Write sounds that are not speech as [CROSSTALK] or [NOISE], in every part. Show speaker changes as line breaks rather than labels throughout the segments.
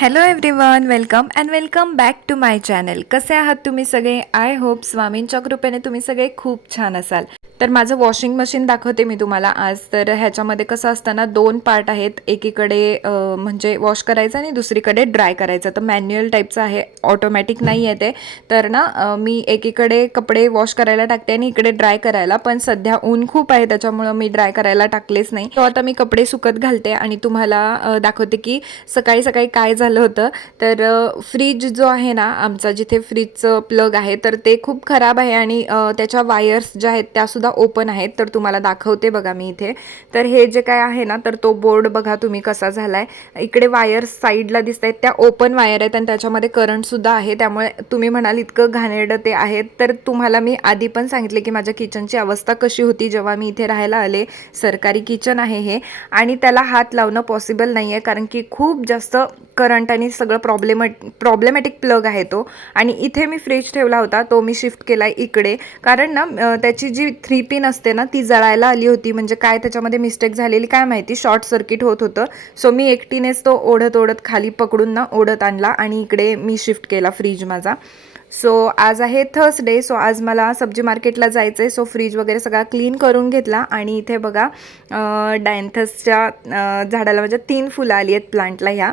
Hello everyone welcome and welcome back to my channel कसे आहात तुम्ही सगळे? आय होप स्वामींच्या कृपेने तुम्ही सगळे खूप छान असाल. तर माझं वॉशिंग मशीन दाखवते मी तुम्हाला आज. तर ह्याच्यामध्ये कसं असतं ना दोन पार्ट आहेत. एकीकडे म्हणजे वॉश करायचं आणि दुसरीकडे ड्राय करायचं. तर मॅन्युअल टाईपचं आहे. ऑटोमॅटिक नाही आहे ते. तर ना मी एकीकडे कपडे वॉश करायला टाकते आणि इकडे ड्राय करायला. पण सध्या ऊन खूप आहे त्याच्यामुळं मी ड्राय करायला टाकलेच नाही. तो आता मी कपडे सुकत घालते आणि तुम्हाला दाखवते की सकाळी सकाळी काय झालं होतं. तर फ्रीज जो आहे ना आमचा जिथे फ्रीजचं प्लग आहे तर ते खूप खराब आहे आणि त्याच्या वायर्स ज्या आहेत त्या सुद्धा ओपन आहेत तर तुम्हाला दाखवते बघा मी इथे. तर हे जे काय आहे ना तर तो बोर्ड बघा तुम्ही कसा झालाय. इकडे वायर्स साईडला दिसत आहेत त्या ओपन वायर आहेत आणि त्याच्यामध्ये करंट सुद्धा आहे. त्यामुळे तुम्ही म्हणाल इतकं घाणेरडं ते आहेत. तर तुम्हाला मी आधी पण सांगितले की माझ्या किचनची अवस्था कशी होती जेव्हा मी इथे राहायला आले. सरकारी किचन आहे हे. आणि त्याला हात लावणं पॉसिबल नाही आहे कारण की खूप जास्त करंट आणि सगळं प्रॉब्लेमॅट प्रॉब्लेमॅटिक प्लग आहे तो. आणि इथे मी फ्रीज ठेवला होता तो मी शिफ्ट केला इकडे. कारण ना त्याची जी थ्री पिन असते ना ती जळायला आली होती. म्हणजे काय त्याच्यामध्ये मिस्टेक झालेली काय माहिती? शॉर्ट सर्किट होत होतं. सो मी एकटीनेच तो ओढत ओढत खाली पकडून ना ओढत आणला आणि इकडे मी शिफ्ट केला फ्रीज माझा. सो आज आहे थर्सडे सो आज मला सब्जी मार्केटला जायचं आहे सो फ्रीज वगैरे सगळा क्लीन करून घेतला आणि इथे बघा अं, डायन्थसच्या झाडाला माझ्या तीन फुलं आली आहेत प्लांटला ह्या.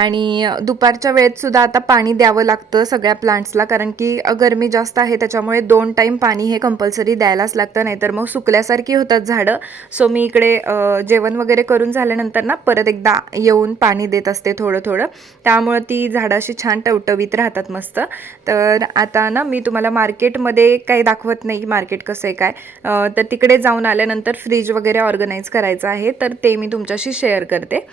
आणि दुपारच्या वेळेत सुद्धा आता पाणी द्यावं लागतं सगळ्या प्लांट्सला कारण की गरमी जास्त आहे त्याच्यामुळे दोन टाईम पाणी हे कंपल्सरी द्यायलाच लागतं नाहीतर मग सुकल्यासारखी होतात झाडं. सो मी इकडे जेवण वगैरे करून झाल्यानंतर ना परत एकदा येऊन पाणी देत असते थोडं थोडं त्यामुळं ती झाडं अशी छान टवटवीत राहतात मस्त. तर आता ना मी तुम्हाला मार्केटमध्ये काही दाखवत नाही मार्केट कसं आहे काय. तर तिकडे जाऊन आल्यानंतर फ्रीज वगैरे ऑर्गनाईज करायचं आहे तर ते मी तुमच्याशी शेअर करते.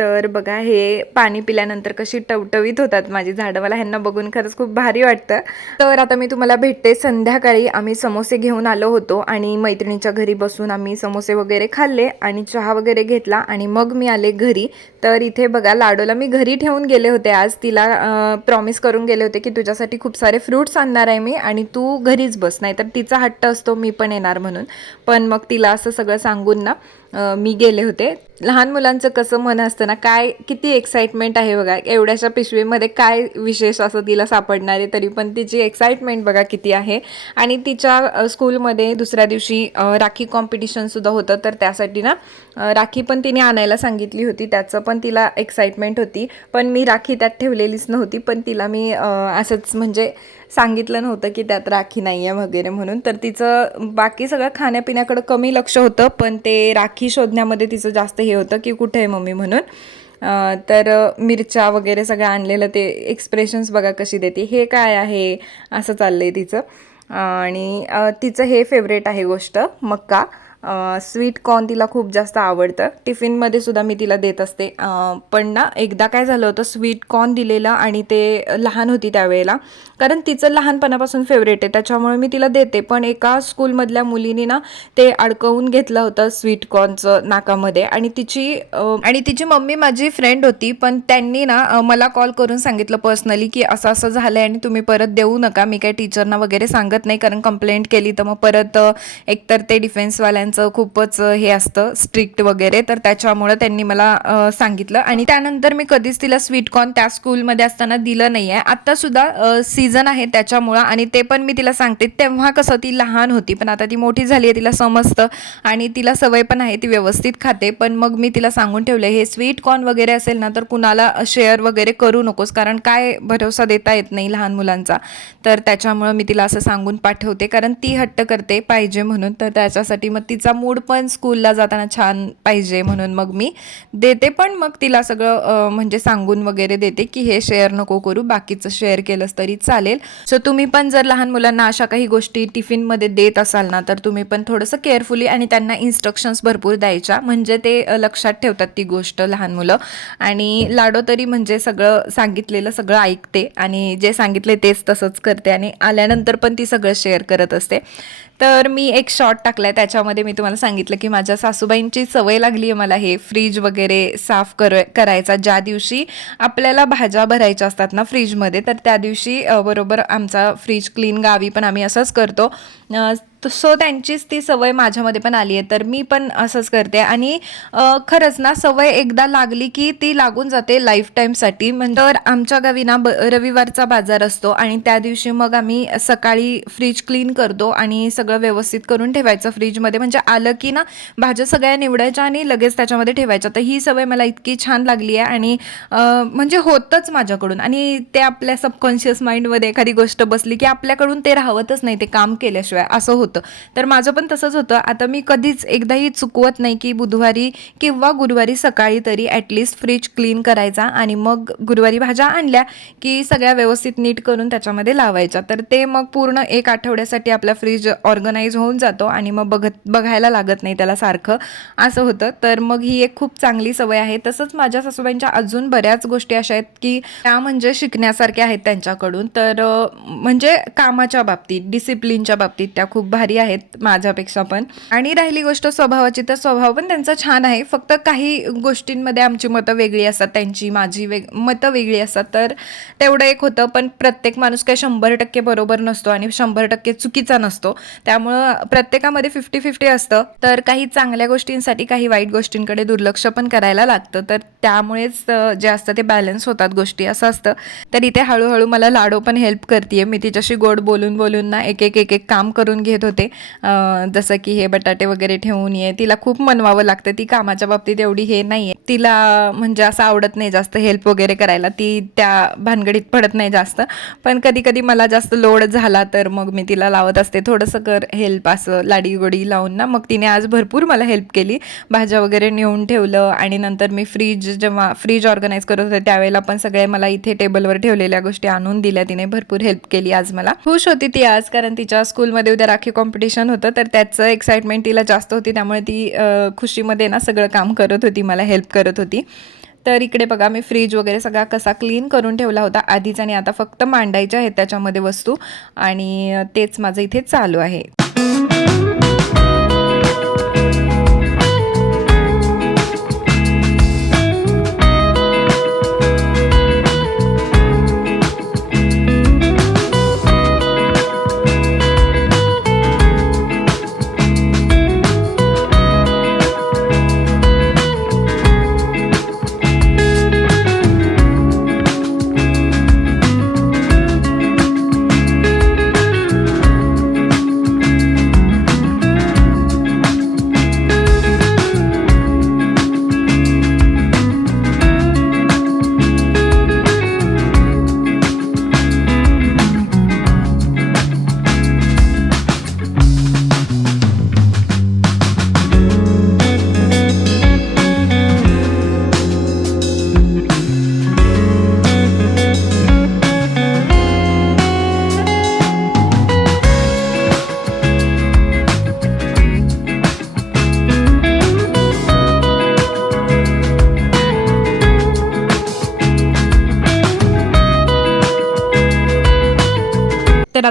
तर बघा हे पाणी पिल्यानंतर कशी टवटवीत होतात माझी झाडं. मला ह्यांना बघून खरंच खूप भारी वाटतं. तर आता मी तुम्हाला भेटते. संध्याकाळी आम्ही समोसे घेऊन आलो होतो आणि मैत्रिणीच्या घरी बसून आम्ही समोसे वगैरे खाल्ले आणि चहा वगैरे घेतला आणि मग मी आले घरी. तर इथे बघा लाडोला मी घरी ठेवून गेले होते आज. तिला प्रॉमिस करून गेले होते की तुझ्यासाठी खूप सारे फ्रूट्स आणणार आहे मी आणि तू घरीच बस. नाही तर तिचा हट्ट असतो मी पण येणार म्हणून. पण मग तिला असं सगळं सांगून ना मी गेले होते. लहान मुलांचं कसं मन असतं ना काय किती एक्साइटमेंट आहे बघा. एवढ्याशा पिशवीमध्ये काय विशेष असं तिला सापडणार आहे तरी पण तिची एक्साइटमेंट बघा किती आहे. आणि तिच्या स्कूलमध्ये दुसऱ्या दिवशी राखी कॉम्पिटिशनसुद्धा होतं. तर त्यासाठी ना राखी पण तिने आणायला सांगितली होती. त्याचं पण तिला एक्साइटमेंट होती. पण मी राखी त्यात ठेवलेलीच नव्हती. पण तिला मी असंच म्हणजे सांगितलं नव्हतं की त्यात राखी नाही आहे वगैरे म्हणून. तर तिचं बाकी सगळं खाण्यापिण्याकडं कमी लक्ष होतं. पण ते राखी शोधण्यामध्ये तिचं जास्त हे होतं की कुठे आहे मम्मी म्हणून. तर मिरच्या वगैरे सगळं आणलेलं ते एक्सप्रेशन्स बघा कशी देते. हे काय आहे? असं चाललं आहे तिचं. आणि तिचं हे फेवरेट आहे गोष्ट मक्का. स्वीट कॉर्न तिला खूप जास्त आवडतं. टिफिनमध्ये सुद्धा मी तिला देत असते. पण ना एकदा काय झालं होतं स्वीट कॉर्न दिलेलं आणि ते लहान होती त्यावेळेला. कारण तिचं लहानपणापासून फेवरेट आहे त्याच्यामुळे मी तिला देते. पण एका स्कूलमधल्या मुलीने ना ते अडकवून घेतलं होतं स्वीट कॉर्नचं नाकामध्ये. आणि तिची आणि तिची मम्मी माझी फ्रेंड होती पण त्यांनी ना मला कॉल करून सांगितलं पर्सनली की असं असं झालं आहे आणि तुम्ही परत देऊ नका. मी काही टीचरना वगैरे सांगत नाही कारण कंप्लेंट केली तर मग परत एकतर ते त्यांचं खूपच हे असतं स्ट्रिक्ट वगैरे. तर त्याच्यामुळं त्यांनी मला सांगितलं. आणि त्यानंतर मी कधीच तिला स्वीटकॉर्न त्या स्कूलमध्ये असताना दिलं नाही आहे आत्ता सुद्धा सीझन आहे त्याच्यामुळं आणि ते पण मी तिला सांगते. तेव्हा कसं ती लहान होती पण आता ती मोठी झाली आहे तिला समजतं. आणि तिला सवय पण आहे ती व्यवस्थित खाते. पण मग मी तिला सांगून ठेवलं हे स्वीट कॉर्न वगैरे असेल ना तर कुणाला शेअर वगैरे करू नकोस. कारण काय भरोसा देता येत नाही लहान मुलांचा. तर त्याच्यामुळं मी तिला असं सांगून पाठवते. कारण ती हट्ट करते पाहिजे म्हणून. तर त्याच्यासाठी मग ती तिचा मूड पण स्कूलला जाताना छान पाहिजे म्हणून मग मी देते. पण मग तिला सगळं म्हणजे सांगून वगैरे देते की हे शेअर नको करू बाकीचं शेअर केलंस तरी चालेल. सो तुम्ही पण जर लहान मुलांना अशा काही गोष्टी टिफिनमध्ये देत असाल ना तर तुम्ही पण थोडंसं केअरफुली आणि त्यांना इन्स्ट्रक्शन्स भरपूर द्यायच्या. म्हणजे ते लक्षात ठेवतात ती गोष्ट लहान मुलं. आणि लाडो तरी म्हणजे सगळं सांगितलेलं सगळं ऐकते आणि जे सांगितले तेच तसंच करते आणि आल्यानंतर पण ती सगळं शेअर करत असते. तर मी एक शॉर्ट टाकलाय त्याच्यामध्ये मी तुम्हाला सांगितलं की माझ्या सासूबाईंची सवय लागली आहे मला हे फ्रीज वगैरे साफ कर करायचा. ज्या दिवशी आपल्याला भाज्या भरायच्या असतात ना फ्रीजमध्ये तर त्या दिवशी बरोबर आमचा फ्रीज क्लीन गावी पण आम्ही असंच करतो. सो त्यांचीच ती सवय माझ्यामध्ये पण आली आहे तर मी पण असंच करते. आणि खरंच ना सवय एकदा लागली की ती लागून जाते लाईफ टाईमसाठी म्हणजे तर आमच्या गावी ना ब रविवारचा बाजार असतो आणि त्या दिवशी मग आम्ही सकाळी फ्रीज क्लीन करतो आणि सगळं व्यवस्थित करून ठेवायचं फ्रीजमध्ये म्हणजे आलं की ना भाज्या सगळ्या निवडायच्या आणि लगेच त्याच्यामध्ये ठेवायच्या. तर ही सवय मला इतकी छान लागली आहे आणि म्हणजे होतंच माझ्याकडून. आणि ते आपल्या सबकॉन्शियस माइंडमध्ये एखादी गोष्ट बसली की आपल्याकडून ते राहतच नाही ते काम केल्याशिवाय. असं होतं. होतं. तर माझं पण तसंच होतं. आता मी कधीच एकदाही चुकवत नाही की बुधवारी किंवा गुरुवारी सकाळी तरी ॲटलिस्ट फ्रीज क्लीन करायचा आणि मग गुरुवारी भाज्या आणल्या की सगळ्या व्यवस्थित नीट करून त्याच्यामध्ये लावायच्या. तर ते मग पूर्ण एक आठवड्यासाठी आपला फ्रीज ऑर्गनाईज होऊन जातो आणि मग बघत बघायला लागत नाही त्याला सारखं. असं होतं. तर मग ही एक खूप चांगली सवय आहे. तसंच माझ्या सासूबाईंच्या अजून बऱ्याच गोष्टी अशा आहेत की त्या म्हणजे शिकण्यासारख्या आहेत त्यांच्याकडून. तर म्हणजे कामाच्या बाबतीत डिसिप्लिनच्या बाबतीत त्या खूप भारी आहेत माझ्यापेक्षा पण. आणि राहिली गोष्ट स्वभावाची तर स्वभाव पण त्यांचा छान आहे. फक्त काही गोष्टींमध्ये आमची मतं वेगळी असतात त्यांची माझी वेग मतं वेगळी असतात. तर तेवढं एक होतं पण प्रत्येक माणूस काही शंभर टक्के बरोबर नसतो आणि शंभर टक्के चुकीचा नसतो. त्यामुळं प्रत्येकामध्ये फिफ्टी फिफ्टी असतं. तर काही चांगल्या गोष्टींसाठी काही वाईट गोष्टींकडे दुर्लक्ष पण करायला लागतं. तर त्यामुळेच जे असतं ते बॅलन्स होतात गोष्टी. असं असतं. तर इथे हळूहळू मला लाडो पण हेल्प करते मी तिच्याशी गोड बोलून बोलून ना एक एक एक एक काम करून घेत होते. होते. जसं की हे बटाटे वगैरे ठेवून ये तिला खूप मनवावं लागतं. ती कामाच्या बाबतीत एवढी हे नाही आहे तिला म्हणजे असं आवडत नाही जास्त हेल्प वगैरे करायला. ती त्या भानगडीत पडत नाही जास्त. पण कधी कधी मला जास्त लोड झाला तर मग मी तिला लावत असते. थोडंसं कर हेल्प असं लाडी गोडी लावून ना. मग तिने आज भरपूर मला हेल्प केली. भाज्या वगैरे नेऊन ठेवलं आणि नंतर मी फ्रीज जेव्हा फ्रीज ऑर्गनाईज करत होते त्यावेळेला पण सगळे मला इथे टेबलवर ठेवलेल्या गोष्टी आणून दिल्या. तिने भरपूर हेल्प केली आज मला. खुश होती ती आज कारण तिच्या स्कूलमध्ये उद्या राखी कॉम्पिटिशन होतं तर त्याचं एक्साइटमेंट तिला जास्त होती. त्यामुळे ती खुशीमध्ये ना सगळं काम करत होती मला हेल्प करत होती. तर इकडे बघा मी फ्रीज वगैरे सगळा कसा क्लीन करून ठेवला होता. आधीच आणि आता फक्त मांडायच्या आहेत त्याच्यामध्ये वस्तू. आणि तेच माझं इथे चालू आहे.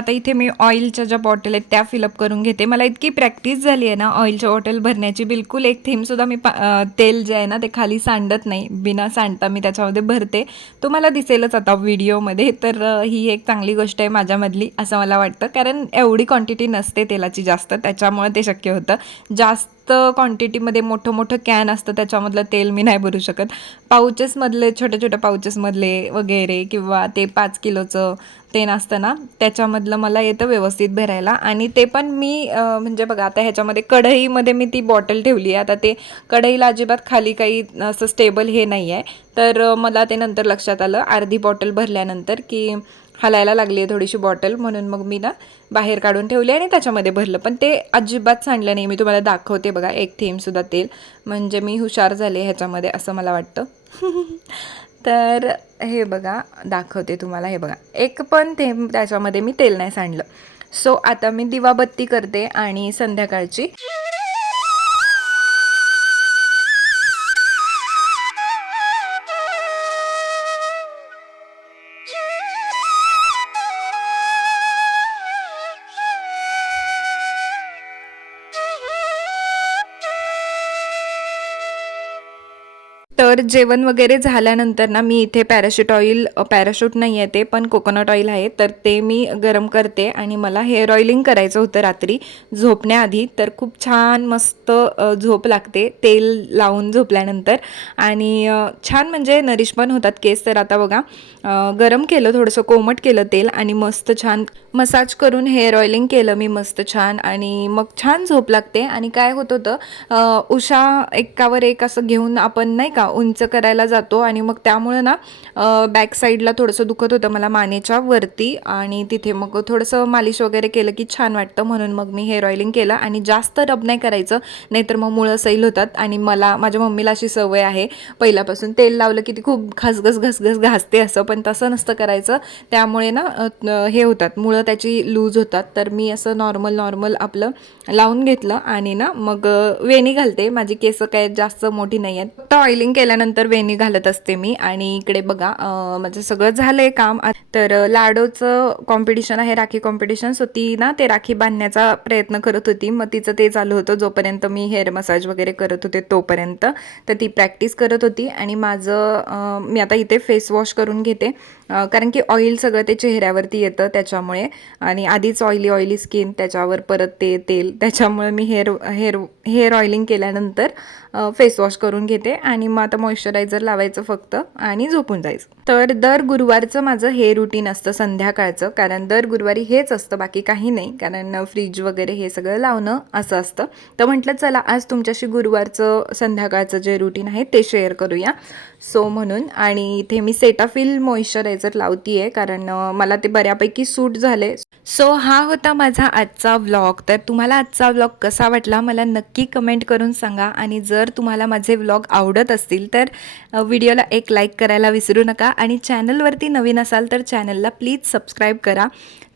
आता इथे मी ऑइलच्या ज्या बॉटल आहेत त्या फिलअप करून घेते. मला इतकी प्रॅक्टिस झाली आहे ना ऑइलच्या बॉटल भरण्याची. बिलकुल एक थेंबसुद्धा मी पा तेल जे आहे ना ते खाली सांडत नाही. बिना सांडता मी त्याच्यामध्ये भरते. तो मला दिसेलच आता व्हिडिओमध्ये तर ही एक चांगली गोष्ट आहे माझ्यामधली असं मला वाटतं. कारण एवढी क्वांटिटी नसते तेलाची जास्त. त्याच्यामुळे ते शक्य होतं. जास्त क्वांटिटीमध्ये मोठं मोठं कॅन असतं त्याच्यामधलं तेल मी नाही भरू शकत. पाऊचेसमधले छोट्या छोट्या पाऊचेसमधले वगैरे किंवा ते पाच किलोचं ते नसतं ना त्याच्यामधलं मला येतं व्यवस्थित भरायला. आणि ते पण मी म्हणजे बघा आता ह्याच्यामध्ये कढईमध्ये मी ती बॉटल ठेवली आहे. आता ते कढईला अजिबात खाली काही असं स्टेबल हे नाही आहे तर मला ते नंतर लक्षात आलं अर्धी बॉटल भरल्यानंतर की हलायला लागली आहे थोडीशी बॉटल. म्हणून मग मी ना बाहेर काढून ठेवली आणि त्याच्यामध्ये भरलं. पण ते अजिबात सांडलं नाही. मी तुम्हाला दाखवते बघा एक थेंबसुद्धा तेल. म्हणजे मी हुशार झाले ह्याच्यामध्ये असं मला वाटतं. [LAUGHS] तर हे बघा दाखवते तुम्हाला हे बघा. एक पण थेंब त्याच्यामध्ये मी तेल नाही सांडलं. सो आता मी दिवाबत्ती करते आणि संध्याकाळची तर जेवण वगैरे झाल्यानंतर ना मी इथे पॅराशूट ऑइल पॅराशूट नाही आहे ते पण कोकोनट ऑइल आहे. तर ते मी गरम करते आणि मला हेअर ऑइलिंग करायचं होतं रात्री झोपण्याआधी. तर खूप छान मस्त झोप लागते तेल लावून झोपल्यानंतर. आणि छान म्हणजे नरिश पण होतात केस. तर आता बघा गरम केलं थोडंसं कोमट केलं तेल आणि मस्त छान मसाज करून हेअर ऑइलिंग केलं मी मस्त छान. आणि मग छान झोप लागते. आणि काय होत होतं उषा एकावर एक असं घेऊन आपण नाही का उंच करायला जातो आणि मग त्यामुळं ना बॅक साईडला थोडंसं दुखत होतं मला मानेच्या वरती आणि तिथे मग थोडंसं मालिश वगैरे केलं की छान वाटतं म्हणून मग मी हेअर ऑइलिंग केलं आणि जास्त रब नाही करायचं नाहीतर मग मुळं सैल होतात आणि मला माझ्या मम्मीला अशी सवय आहे पहिल्यापासून तेल लावलं की ती खूप घसघस घसघस घासते असं पण तसं नसतं करायचं. त्यामुळे ना हे होतात मुळं त्याची लूज होतात. तर मी असं नॉर्मल नॉर्मल आपलं लावून घेतलं आणि ना मग वेणी घालते. माझी केस काय जास्त मोठी नाही आहेत. फक्त ऑइलिंग केल्यानंतर वेणी घालत असते मी. आणि इकडे बघा माझं सगळं झालंय काम. तर लाडोचं कॉम्पिटिशन आहे राखी कॉम्पिटिशन सो ती ना ते राखी बांधण्याचा प्रयत्न करत होती. मग तिचं ते चालू होतं. जोपर्यंत मी हेअर मसाज वगैरे करत होते तोपर्यंत. तर ती प्रॅक्टिस करत होती. आणि माझं मी आता इथे फेस वॉश करून घेते. कारण की ऑइल सगळं ते चेहऱ्यावरती येतं त्याच्यामुळे. आणि आधीच ऑइली ऑइली स्किन त्याच्यावर परत ते तेल त्याच्यामुळे मी हेअर हेअर हेअर ऑइलिंग केल्यानंतर फेस वॉश करून घेते. आणि मग आता मॉइश्चरायझर लावायचं फक्त आणि झोपून जायचं. तर दर गुरुवारचं माझं हे रुटीन असतं संध्याकाळचं. कारण दर गुरुवारी हेच असतं बाकी काही नाही. कारण फ्रीज वगैरे हे सगळं लावणं असं असतं. तर म्हटलं चला आज तुमच्याशी गुरुवारचं संध्याकाळचं जे रुटीन आहे ते शेअर करूया. सो म्हणून आणि इथे मी सेटाफिल मॉइश्चरायझर लावती आहे कारण मला ते बऱ्यापैकी सूट झाले. सो हा होता माझा आजचा व्लॉग तर तुम्हाला आजचा व्लॉग कसा वाटला मला नक्की कमेंट करून सांगा आणि जर तुम्हाला माझे व्लॉग आवडत असतील तर व्हिडिओला एक लाईक करायला विसरू नका आणि चॅनलवरती नवीन असाल तर चॅनलला प्लीज सबस्क्राईब करा.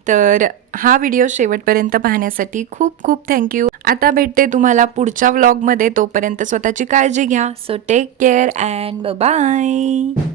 तर हा व्हिडिओ शेवटपर्यंत पाहण्यासाठी खूप खूप थँक्यू आता भेटते तुम्हाला पुढच्या व्लॉगमध्ये तोपर्यंत स्वतःची काळजी घ्या. So take care and bye